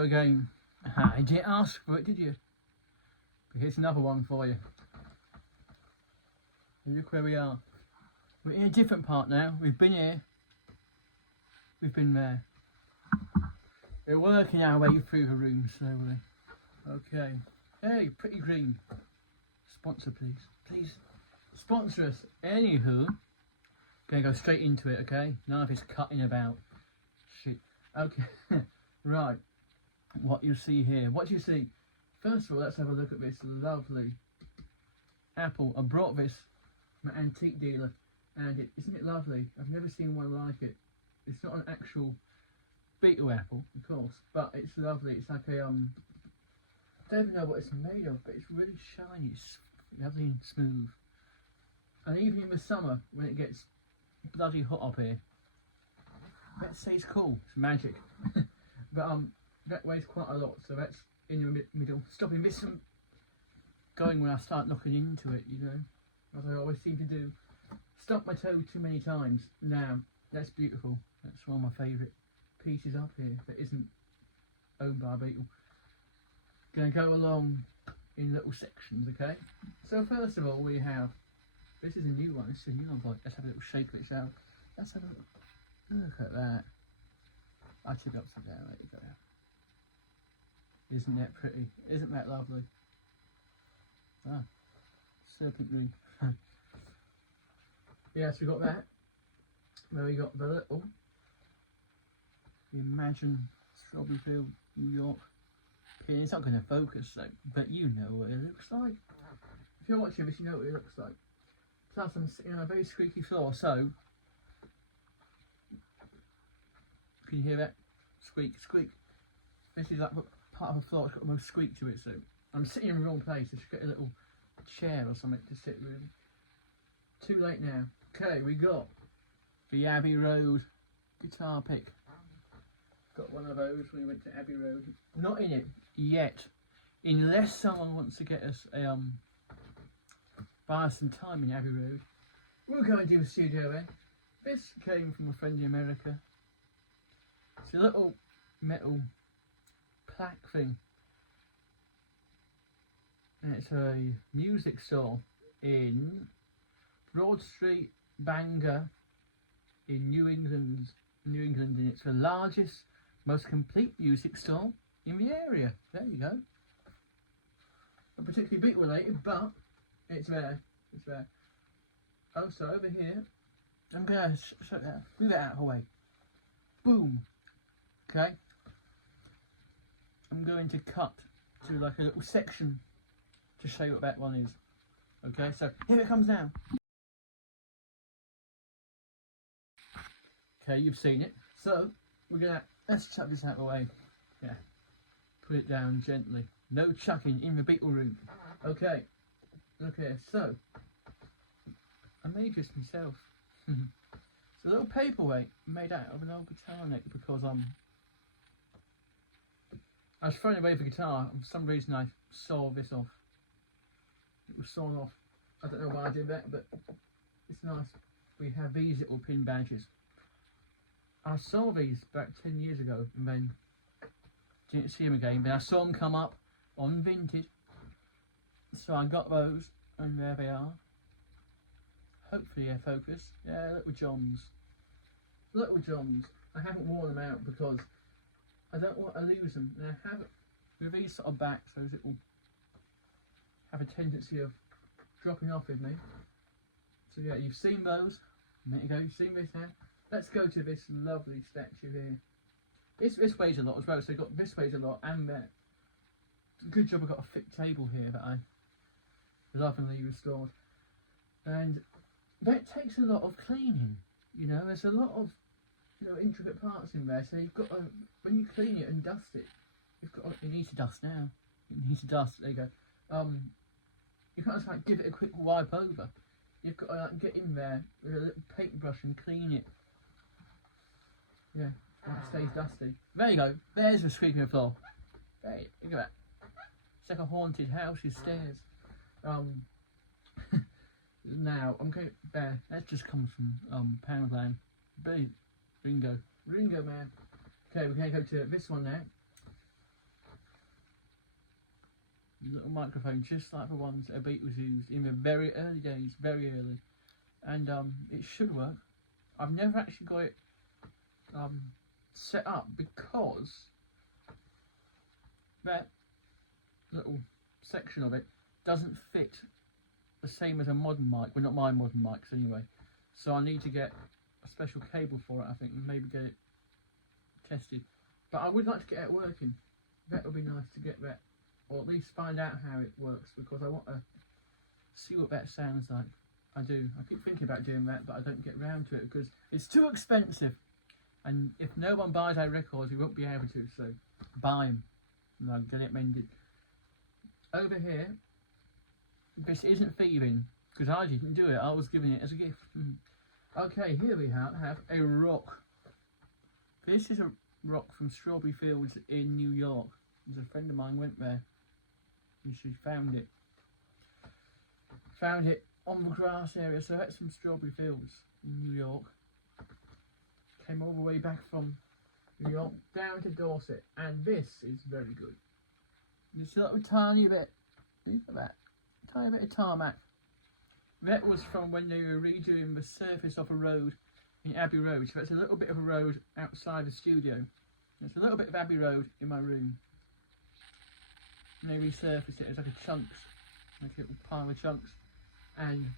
go again. Aha, you didn't ask for it, did you? But here's another one for you. And look where we are. We're in a different part now. We've been here. We've been there. We're working our way through the room slowly. Okay. Hey, Pretty Green. Sponsor, please. Please sponsor us. Anywho, gonna go straight into it, okay? None of this cutting about. Shit. Okay. Right. What you see here. What do you see? First of all, let's have a look at this lovely apple. I brought this from an antique dealer, and isn't it lovely? I've never seen one like it. It's not an actual beetle apple, of course, but it's lovely. It's like a I don't even know what it's made of, but it's really shiny. It's lovely and smooth. And even in the summer, when it gets bloody hot up here, let's say it's cool. It's magic. But that weighs quite a lot, so that's in the middle, stopping this from going when I start looking into it, you know, as I always seem to do. Stuck my toe too many times. Now, that's beautiful. That's one of my favourite pieces up here that isn't owned by a beetle. Gonna go along in little sections, okay? So first of all, we have, this is a new one. This is a new one. Let's have a little shake of it out. Let's have a look at that. I took it upside down. There you go. Isn't that pretty? Isn't that lovely? Ah, serpent green. Yes, we got that. Then we got the little Imagine Strawberry Field, New York. Okay, it's not going to focus though, but you know what it looks like. If you're watching this, you know what it looks like. Plus, I'm sitting on a very squeaky floor, so can you hear that? Squeak, squeak. This is like part of the floor, it's got the most squeak to it, so I'm sitting in the wrong place. I should get a little chair or something to sit with. Too late now. Okay, we got the Abbey Road guitar pick. Got one of those when we went to Abbey Road. Not in it yet, unless someone wants to get us a buy us some time in Abbey Road. We'll go and do the studio then. This came from a friend in America. It's a little metal plaque thing, and it's a music store in Broad Street, Bangor, in New England, and it's the largest, most complete music store in the area. There you go. Not particularly beat related, but it's there. It's there. Also over here, I'm gonna move that out of the way. Boom. Okay. I'm going to cut to like a little section to show you what that one is. Okay, so here it comes now. Okay, you've seen it. So let's chuck this out of the way. Yeah. Put it down gently. No chucking in the beetle room. Okay. Look here. So I made this myself. It's a little paperweight made out of an old guitar neck because I was throwing away the guitar, and for some reason I saw this off. It was sawn off. I don't know why I did that, but it's nice. We have these little pin badges. I saw these back 10 years ago and then didn't see them again. Then I saw them come up on Vinted. So I got those, and there they are. Hopefully they focus. Yeah, little Johns. Little Johns. I haven't worn them out because I don't want to lose them. And I have it with these sort of backs, those it will have a tendency of dropping off with me. So yeah, you've seen those. There you go, you've seen this now. Let's go to this lovely statue here. This weighs a lot as well, so got this weighs a lot and that. Good job I've got a thick table here that I lovingly restored. And that takes a lot of cleaning, you know, there's a lot of intricate parts in there, so you've got to, when you clean it and dust it, you need to dust now. You need to dust, there you go. You can't just like give it a quick wipe over. You've got to like get in there with a little paintbrush and clean it. Yeah, so it stays dusty. There you go, there's the squeaking floor. There, look at that. It's like a haunted house with stairs. Now, I'm going there. That just comes from Poundland. Ringo man. Okay, we're going to go to this one now. little microphone, just like the ones that the Beatles used in the very early days, very early. And it should work. I've never actually got it set up because that little section of it doesn't fit the same as a modern mic. Well, not my modern mics anyway. So I need to get a special cable for it, I think, and maybe get it tested. But I would like to get it working. That would be nice to get that, or at least find out how it works, because I want to see what that sounds like. I do. I keep thinking about doing that, but I don't get round to it because it's too expensive. And if no one buys our records, we won't be able to. So buy them and I'll get it mended. Over here, this isn't thieving because I didn't do it. I was giving it as a gift. Okay, here we have a rock. This is a rock from Strawberry Fields in New York. There's a friend of mine went there and she found it. Found it on the grass area, so that's some Strawberry Fields in New York. Came all the way back from New York down to Dorset, and this is very good. Just a little tiny bit, look at that, tiny bit of tarmac. That was from when they were redoing the surface of a road in Abbey Road, so that's a little bit of a road outside the studio. There's a little bit of Abbey Road in my room. And they resurfaced it as like a chunks, like a little pile of chunks. And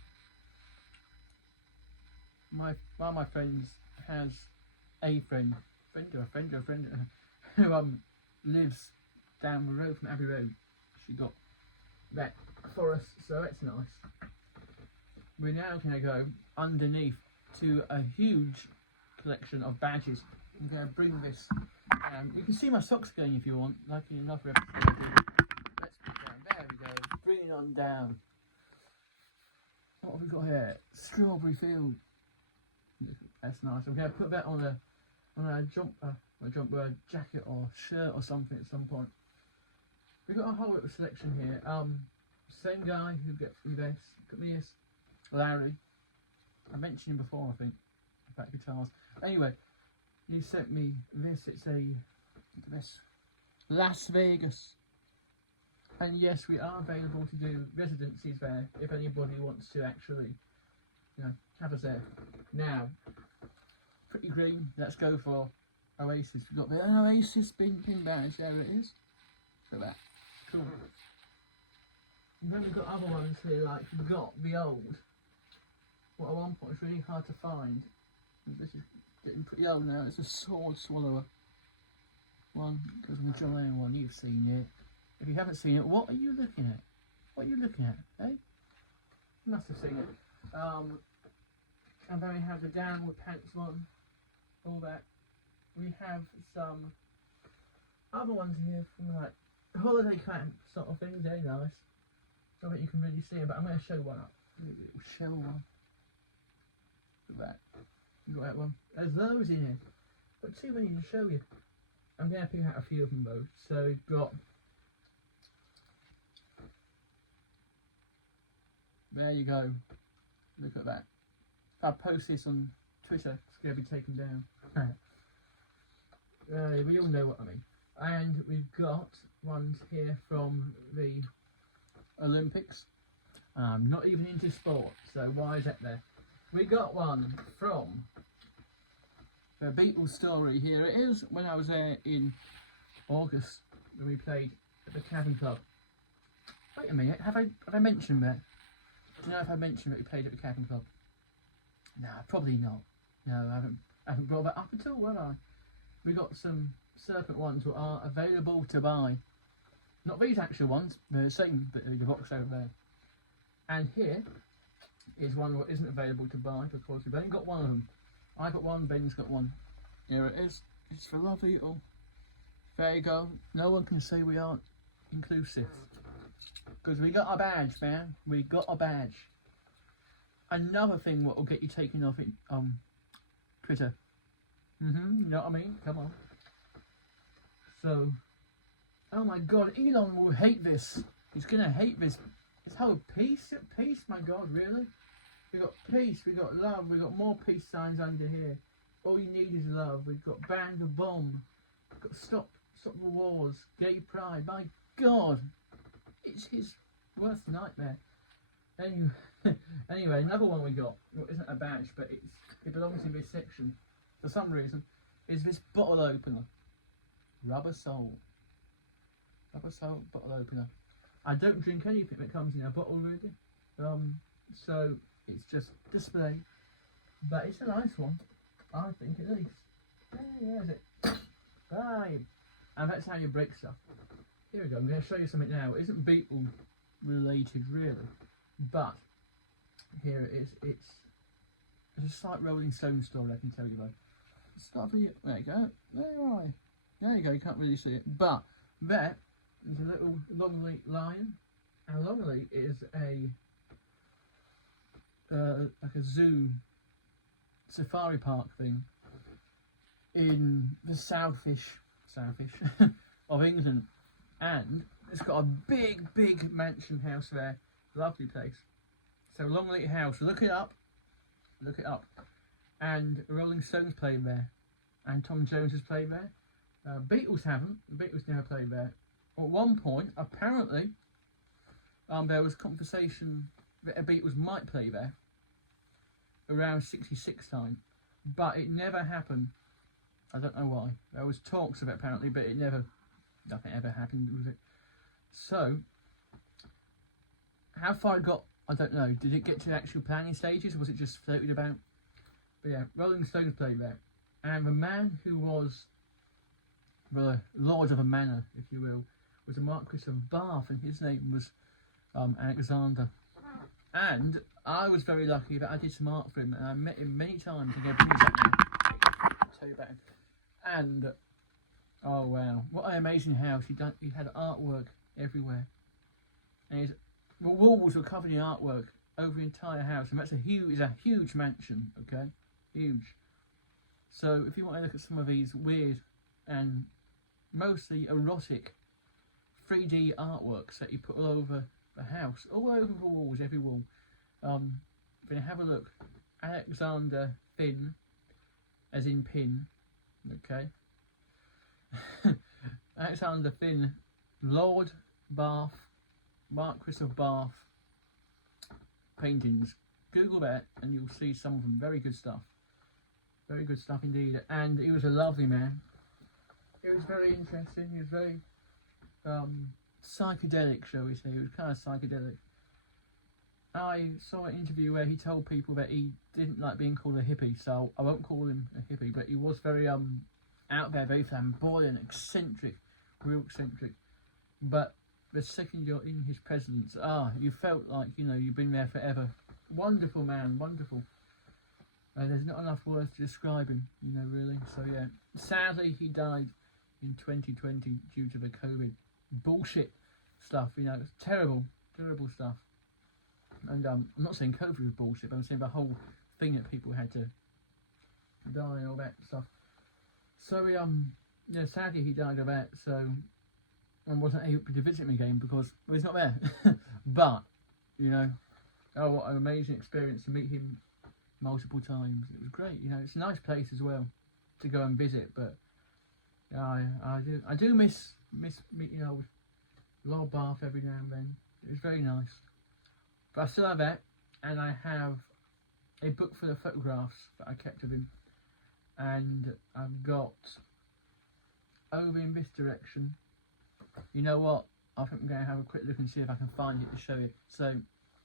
one of my friends has a friend who lives down the road from Abbey Road. She got that for us, so that's nice. We're now going to go underneath to a huge collection of badges. I'm going to bring this down. You can see my socks again if you want, like in another episode. Let's put it down. There we go. Bring it on down. What have we got here? Strawberry Field. That's nice. I'm going to put that on a jumper, jacket or shirt or something at some point. We've got a whole little selection here. Same guy who gets me this, got me this, Larry. I mentioned him before, I think, about guitars. Anyway, he sent me this. It's this Las Vegas. And yes, we are available to do residencies there if anybody wants to actually, have us there. Now, pretty green. Let's go for Oasis. We've got the Oasis pin badge. There it is. Look at that. Cool. And then we've got other ones here, like we've got the old. What at one point was really hard to find. This is getting pretty old now. It's a Sword Swallower one, because the John Lennon one you've seen it. If you haven't seen it, what are you looking at? What are you looking at, eh? You must have seen it. And then we have the Downward Pants one, all that. We have some other ones here from like holiday camp sort of things, very nice. I don't think you can really see them, but I'm going to show one up. A little shell one. Look at that. You got that one. There's loads in here, but too many to show you. I'm going to pick out a few of them though. So we've got. There you go. Look at that. If I post this on Twitter, it's going to be taken down. We all know what I mean. And we've got ones here from the Olympics. I'm not even into sport, so why is that there? We got one from the Beatles story. Here it is. When I was there in August, when we played at the Cabin Club. Wait a minute, have I mentioned that? Do you know if I mentioned that we played at the Cabin Club? No, probably not. No, I haven't brought that up at all, have I? We got some Serpent ones that are available to buy. Not these actual ones, they're the same, but the box over there. And here is one that isn't available to buy because we've only got one of them. I got one, Ben's got one. Here it is. It's for lovely little. There you go. No one can say we aren't inclusive. Because we got a badge, man. We got a badge. Another thing what will get you taken off in Twitter. You know what I mean? Come on. So, oh my God, Elon will hate this. He's gonna hate this. This whole peace, my God, really? We got peace, we got love, we got more peace signs under here. All you need is love. We've got ban the bomb. We've got stop the wars, gay pride. My God, It's his worst nightmare. Anyway, another one we got, well, isn't a badge, but it belongs in this section for some reason, is this bottle opener. Rubber Soul. Rubber Soul bottle opener. I don't drink anything that comes in a bottle really. So it's just display. But it's a nice one. I think at least. Where is it? Right. And that's how you break stuff. Here we go, I'm going to show you something now. It isn't Beatles related really. But here it is. It's a slight Rolling Stone story, I can tell you about. Start for you. There you go. There you go. You can't really see it, but there is a little Longley lion, and Longley is a like a zoo safari park thing in the southish of England, and it's got a big mansion house there. Lovely place. So Longley House, look it up, and Rolling Stones playing there, and Tom Jones is playing there. Beatles haven't. The Beatles never played there. At one point, apparently, there was conversation that the Beatles might play there around '66 time, but it never happened. I don't know why. There was talks of it apparently, but nothing ever happened with it. So, how far it got, I don't know. Did it get to the actual planning stages, or was it just floated about? But yeah, Rolling Stones played there. And the man who was the Lord of a Manor, if you will, was a Marquis of Bath, and his name was Alexander. And I was very lucky that I did some art for him, and I met him many times and gave him I'll tell you about him. And, oh wow, what an amazing house. He had artwork everywhere. And the walls were covered in artwork over the entire house, and that's a huge mansion, okay? Huge. So if you want to look at some of these weird and mostly erotic 3D artworks that you put all over the house, all over the walls, every wall, then have a look. Alexander Finn, as in pin, okay? Alexander Finn, Lord Bath, Marquis of Bath paintings. Google that and you'll see some of them. Very good stuff. Very good stuff indeed. And he was a lovely man. It was very interesting. He was very psychedelic, shall we say. He was kind of psychedelic. I saw an interview where he told people that he didn't like being called a hippie, so I won't call him a hippie, but he was very out there, very flamboyant, eccentric, real eccentric. But the second you're in his presence, you felt like, you know, you've been there forever. Wonderful man, wonderful. There's not enough words to describe him, you know, really. So yeah, sadly he died in 2020 due to the COVID bullshit stuff, you know. It's terrible stuff. And I'm not saying COVID was bullshit, but I'm saying the whole thing that people had to die and all that stuff. So yeah, sadly he died of that. So I wasn't able to visit him again because he's not there. But you know, oh, what an amazing experience to meet him multiple times. It was great. You know, it's a nice place as well to go and visit. But yeah, I do miss meeting old Lord Bath every now and then. It was very nice. But I still have that, and I have a book full of photographs that I kept of him, and I've got over in this direction. You know what? I think I'm going to have a quick look and see if I can find it to show you. So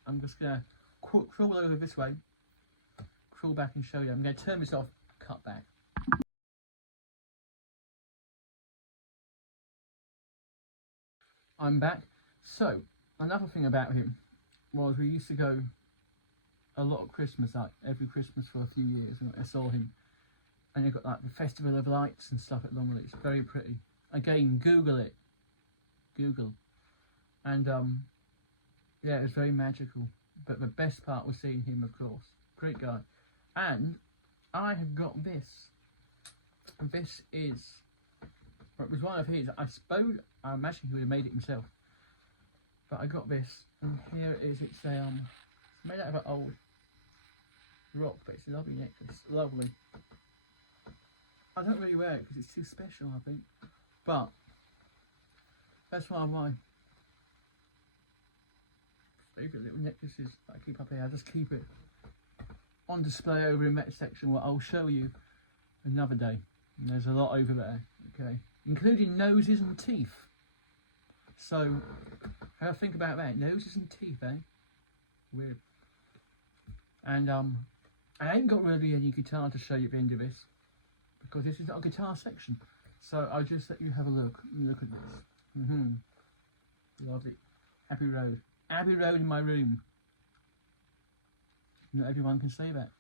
I'm just going to crawl over this way, crawl back and show you. I'm going to turn this off, cut back. I'm back. So another thing about him was we used to go a lot at Christmas, like every Christmas for a few years, and I saw him. And you've got like the Festival of Lights and stuff at Longley. It's very pretty. Again, Google it. Google. And yeah, it was very magical. But the best part was seeing him, of course. Great guy. And I have got this. This is, it was one of his. I imagine he would have made it himself. But I got this, and here it is. It's made out of an old rock, but it's a lovely necklace. Lovely. I don't really wear it because it's too special, I think. But that's why favorite little necklaces that I keep up here. I just keep it on display over in that section. What I'll show you another day. And there's a lot over there, okay, including noses and teeth. So, have a think about that. Noses and teeth, eh? Weird. And I ain't got really any guitar to show you at the end of this because this is not a guitar section. So I'll just let you have a look. Look at this. Lovely. Abbey Road. Abbey Road in my room. Not everyone can say that.